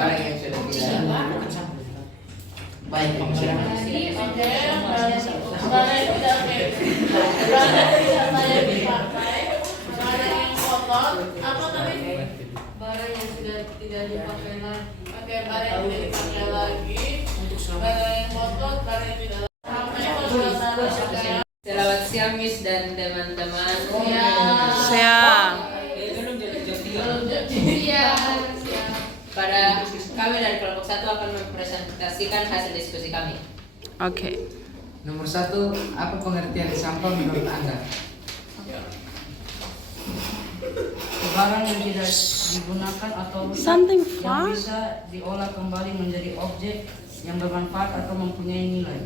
Barang yang sudah tidak baik yang sudah Barang yang tidak layak dipakai, barang yang kotor, apa tadi? Barang yang sudah tidak dipakai lagi. Oke, barang yang tidak dipakai lagi, barang yang kotor, barang yang tidak layak. Selamat siang Miss dan teman-teman. Siang. Pada kami dari kelompok 1 akan mempresentasikan hasil diskusi kami. Oke. Nomor 1, apa pengertian sampah menurut Anda? Barang yang tidak digunakan atau rusak Something yang fun? bisa diolah kembali menjadi objek yang bermanfaat atau mempunyai nilai.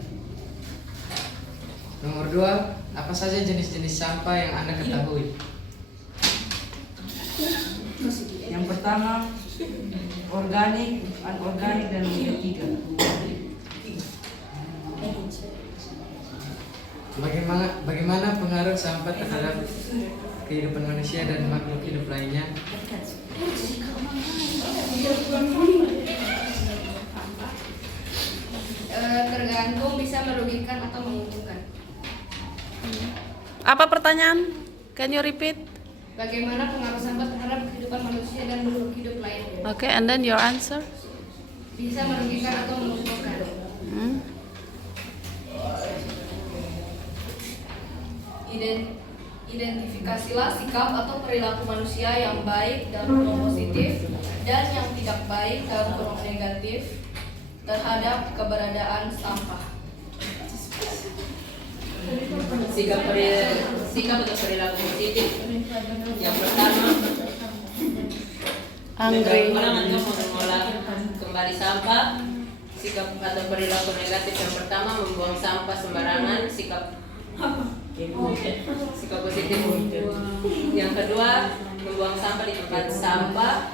Nomor 2, apa saja jenis-jenis sampah yang Anda ketahui? Yang pertama, organik, anorganik, dan yang ketiga. Bagaimana pengaruh sampah terhadap kehidupan manusia dan makhluk hidup lainnya? Tergantung, bisa merugikan atau menguntungkan. Apa pertanyaan? Can you repeat? Bagaimana pengaruh sampah terhadap kehidupan manusia dan makhluk hidup lainnya? Okay, and then your answer? Bisa merugikan atau menguntungkan. Identifikasilah sikap atau perilaku manusia yang baik dalam kurung positif dan yang tidak baik dalam kurung negatif terhadap keberadaan sampah. Sikap atau perilaku positif. Yang pertama, Angry. mengolah kembali sampah. Sikap atau perilaku negatif yang pertama, membuang sampah sembarangan. Sikap positif. Yang kedua, membuang sampah di tempat sampah.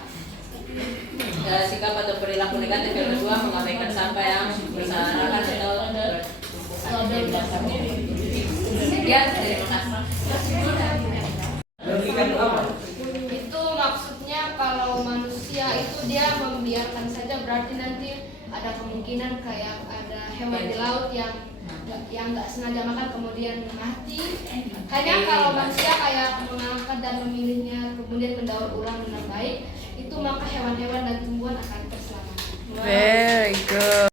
Sikap atau perilaku negatif yang kedua, mengabaikan sampah yang berserakan atau sekian, terima kasih. Itu maksudnya kalau manusia itu dia membiarkan saja, berarti nanti ada kemungkinan kayak ada hewan di laut yang nggak sengaja makan kemudian mati. Hanya kalau manusia kayak mengangkat dan memilihnya kemudian mendaur ulang dengan baik, itu maka hewan-hewan dan tumbuhan akan terselamatkan. Very good.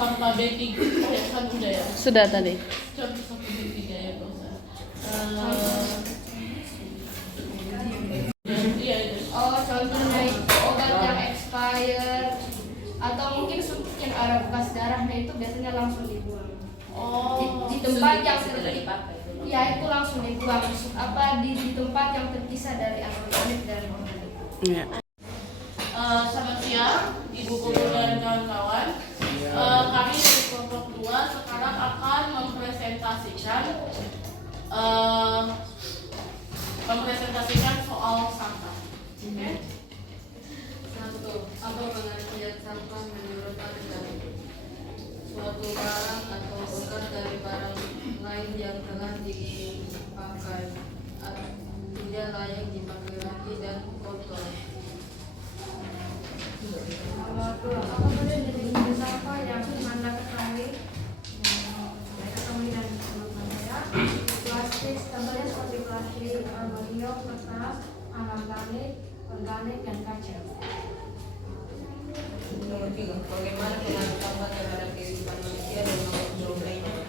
Sampah B3 kan udah ya. Sudah tadi. Contoh sampah B3 ya Pak Ustaz. Iya itu. Oh, contohnya itu obat yang expired atau mungkin suntik yang ada bekas darahnya itu biasanya langsung dibuang. Oh. Di tempat yang Sudah dipakai. ya itu langsung dibuang. Di tempat yang terpisah dari anorganik dan organik. Ya. Selamat siang, Ibu Guru dan kawan-kawan. Kami dari kelompok 2 sekarang akan mempresentasikan soal sampah. Oke? 1. Apa pengertian sampah menurut Anda? Suatu barang atau bekas dari barang lain yang telah dipakai, tidak layak dipakai lagi dan kotor. Nomor 2. Apa saja jenis sampah yang Anda ketahui? Dan plastik, contohnya seperti plastik, aluminium, kertas, anorganik, organik, dan kaca. Nomor 3, bagaimana pengaruh sampah terhadap kehidupan manusia dan makhluk hidup lainnya?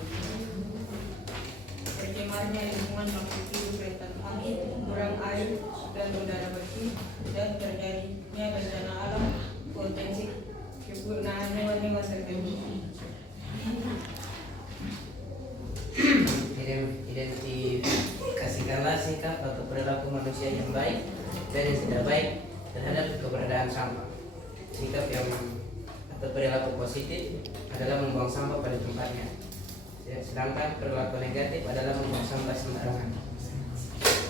Tercemarnya lingkungan makhluk hidup rentan angin, kurang air dan udara bersih, dan terjadinya bencana alam, potensi kepunahan hewan-hewan tertentu. Identifikasikanlah sikap atau perilaku manusia yang baik dan yang tidak baik terhadap keberadaan sampah. Sikap yang atau perilaku positif adalah membuang sampah pada tempatnya, sedangkan perilaku negatif adalah membuang sampah sembarangan.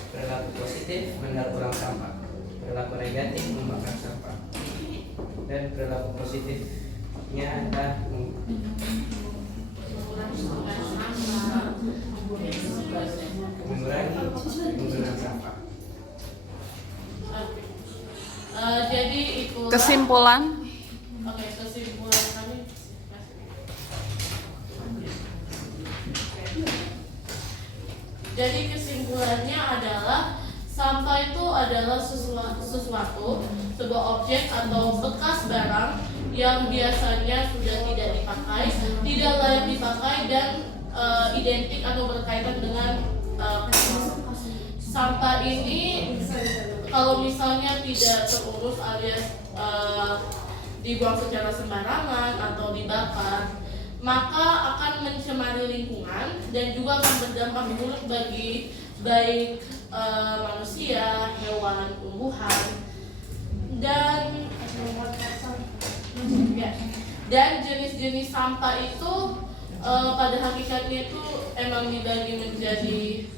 Perilaku positif mendaur ulang sampah, perilaku negatif membakar sampah. Dan perilaku positifnya adalah Kesimpulan. Oke, kesimpulan kami. Jadi kesimpulannya adalah sampah itu adalah sesuatu, sebuah objek atau bekas barang yang biasanya sudah tidak dipakai, tidak layak dipakai dan identik atau berkaitan dengan sampah ini kalau misalnya tidak terurus alias dibuang secara sembarangan atau dibakar, maka akan mencemari lingkungan dan juga akan berdampak buruk bagi baik manusia, hewan, tumbuhan dan jenis-jenis sampah itu pada hakikatnya itu emang dibagi menjadi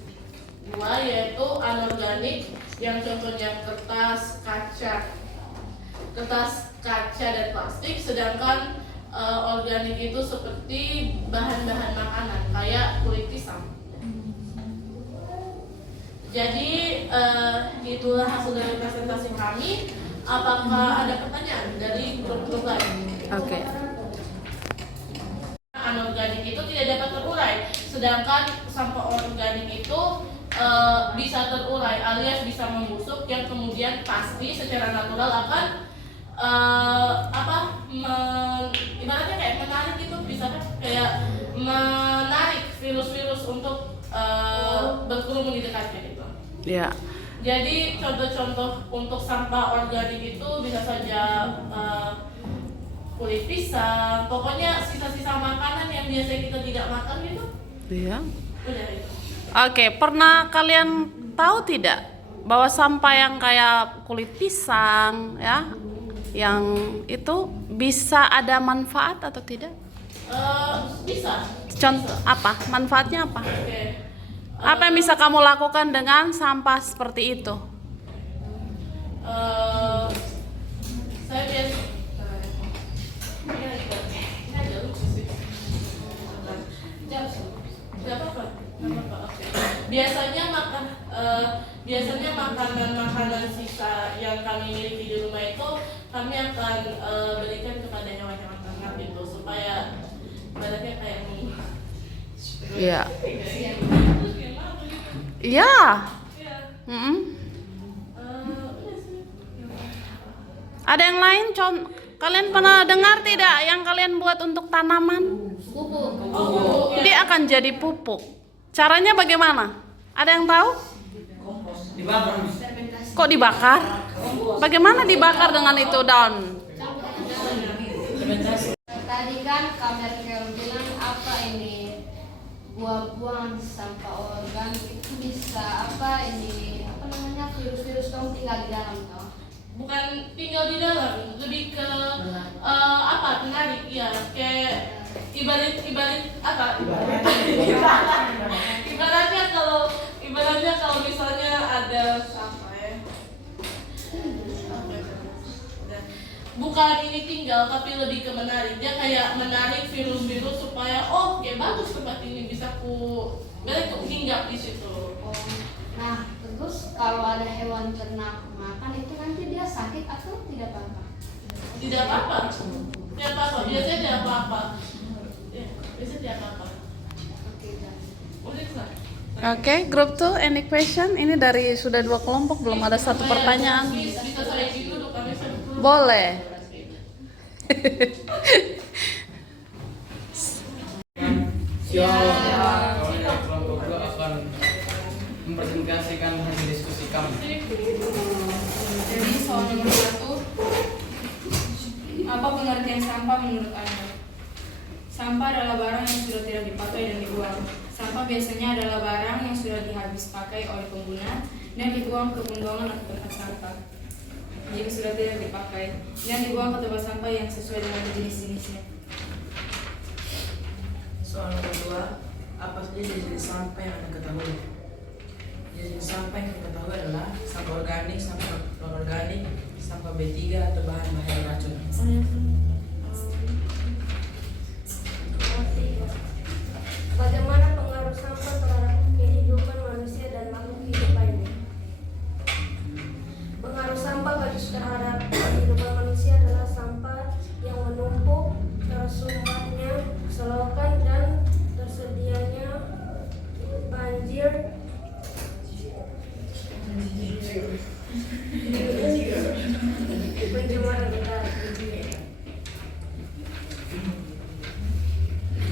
dua, yaitu anorganik yang contohnya kertas, kaca dan plastik, sedangkan organik itu seperti bahan-bahan makanan kayak kulit pisang. Jadi itulah hasil dari presentasi kami. Apakah ada pertanyaan dari grup-grup lain? Oke. Anorganik itu tidak dapat terurai, sedangkan sampah organik itu bisa terurai alias bisa membusuk yang kemudian pasti secara natural akan ibaratnya kayak menarik gitu, bisa kan kayak menarik virus-virus untuk berkerumun di dekatnya gitu. Ya. Jadi contoh-contoh untuk sampah organik itu bisa saja kulit pisang, pokoknya sisa-sisa makanan yang biasa kita tidak makan gitu. Iya. Udah itu. Oke, pernah kalian tahu tidak bahwa sampah yang kayak kulit pisang ya, yang itu bisa ada manfaat atau tidak? Bisa. Contoh apa? Manfaatnya apa? Oke. Apa yang bisa kamu lakukan dengan sampah seperti itu? Saya biasa ini ada lucu sih. Gak apa-apa. Oke. Biasanya makanan sisa yang kami miliki di rumah itu kami akan berikan kepada hewan-hewan ternak gitu supaya badannya kayak Iya. Iya. Ada yang lain? Kalian pernah dengar tidak yang kalian buat untuk tanaman? pupuk. Dia akan jadi pupuk. Caranya bagaimana? Ada yang tahu? Dibakar. Kok dibakar? Bagaimana dibakar dengan itu daun? Tadi kan Kamerkel bilang apa ini buah-buahan sampah organik itu bisa virus-virus dong tinggal di dalam toh. Bukan tinggal di dalam, lebih ke menarik ya, kayak ibarat apa? Ibaratnya kalau misalnya ada sampah ya. Bukan ini tinggal tapi lebih ke menarik. Dia kayak menarik virus-virus supaya kayak bagus tempat ini bisa hinggap di situ. Nah, terus kalau ada hewan ternak makan itu nanti dia sakit atau tidak apa-apa? Tidak apa-apa. Tidak apa-apa. Biasanya tidak apa-apa. Ya, biasanya tidak apa-apa. Oke, dan Udah selesai. Oke, group 2, any question? Ini dari sudah 2 kelompok, belum ada satu pertanyaan. Bisa saya duduk kami dulu. Boleh. Kelompok 2 akan mempresentasikan hasil diskusi kami. Jadi soal nomor 1, apa pengertian sampah menurut Anda? Sampah adalah barang yang sudah tidak dipakai dan dibuang. Sampah biasanya adalah barang yang sudah dihabis pakai oleh pengguna dan dibuang ke pembuangan atau tempat sampah. Jika sudah tidak dipakai dan dibuang ke tempat sampah yang sesuai dengan jenis-jenisnya. Soal nomor 2, apa saja jenis sampah yang Anda ketahui? Jenis sampah yang kita ketahui adalah sampah organik, sampah non-organik, sampah B3 atau bahan bahaya racun. Bagaimana pengaruh sampah terhadap kehidupan manusia dan makhluk hidup lainnya? Pengaruh sampah terhadap kehidupan manusia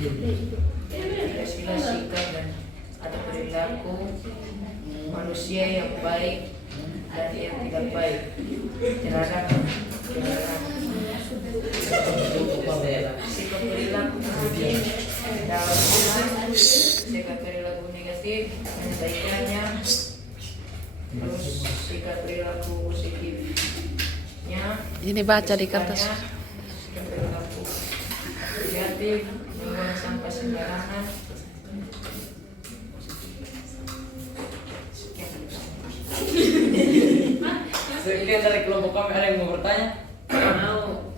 Tiga sikap dan atau perilaku manusia yang baik dan yang tidak baik terhadap sikap perilaku negatif dalam sikap perilaku negatif kebaikannya, terus sikap perilaku positifnya. Ini baca di kertas. Sikap perilaku negatif membuang sampah sembarangan. Sekian dari kelompok kami, ada yang mau bertanya?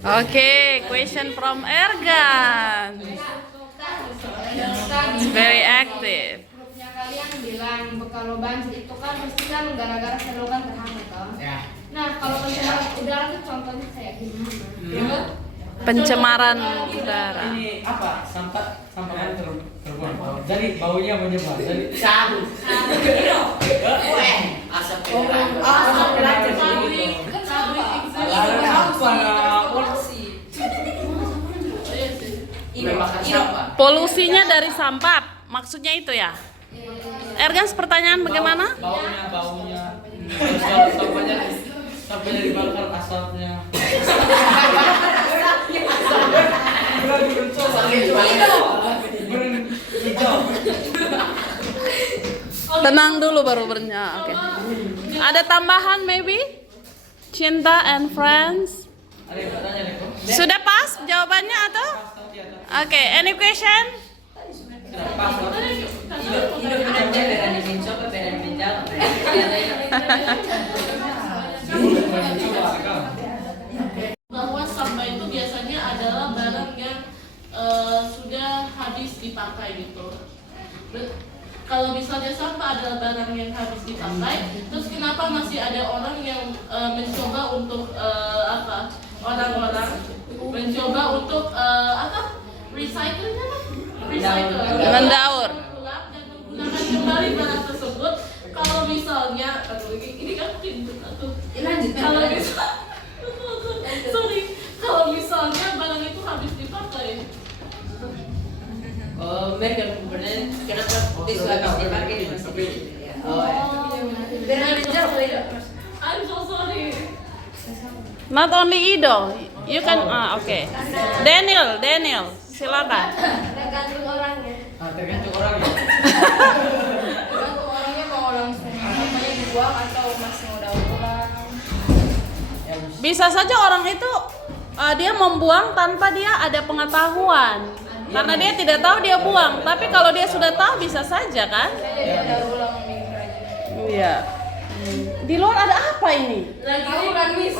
Oke, question from Ergan. It's very active. Grupnya kalian bilang kalau banjir itu kan pasti kan gara-gara saluran terhambat toh. Ya. Nah, kalau pencemaran udara itu contohnya kayak gimana? Pencemaran udara. Ini apa? Sampah kan terbuang. Jadi baunya menyebar. Jadi Sabu. Asap penerangan. Asap pelajar pabrik, kan larang sampah Membakar sampah. Polusinya dari sampah, maksudnya itu ya? Ergan, pertanyaan bagaimana? baunya. Sampahnya dibakar, asapnya. Tenang dulu baru bernya. Oke. Ada tambahan maybe? Cinta and friends. Ada yang bertanya, Leko? Sudah pas jawabannya atau? Oke, any question? Sudah pas. Hidup aja berani mencoba, berani menjawab. bahwa sampah itu biasanya adalah barang yang sudah habis dipakai gitu. Kalau misalnya sampah adalah barang yang habis dipakai, terus kenapa masih ada orang yang mencoba untuk orang-orang mencoba untuk recycle, Mendaur. ulang dan menggunakan kembali barang tersebut. Kalau misalnya, ini kan kalau kalau misalnya barang itu habis dipakai. Oh, mereka kemudian kenapa tisu habis dipakai di masjid? I'm so sorry. Not only Ido, you can. Oke. Daniel, silakan. Tergantung orangnya. Tergantung orangnya. Tergantung orangnya mau langsung sampahnya dibuang atau masih mau daur ulang. Bisa saja orang itu dia membuang tanpa dia ada pengetahuan. Karena dia tidak tahu dia buang, tapi kalau dia sudah tahu bisa saja kan? Daur ulang mikir aja. Iya. Di luar ada apa ini? Lagi ulang miss.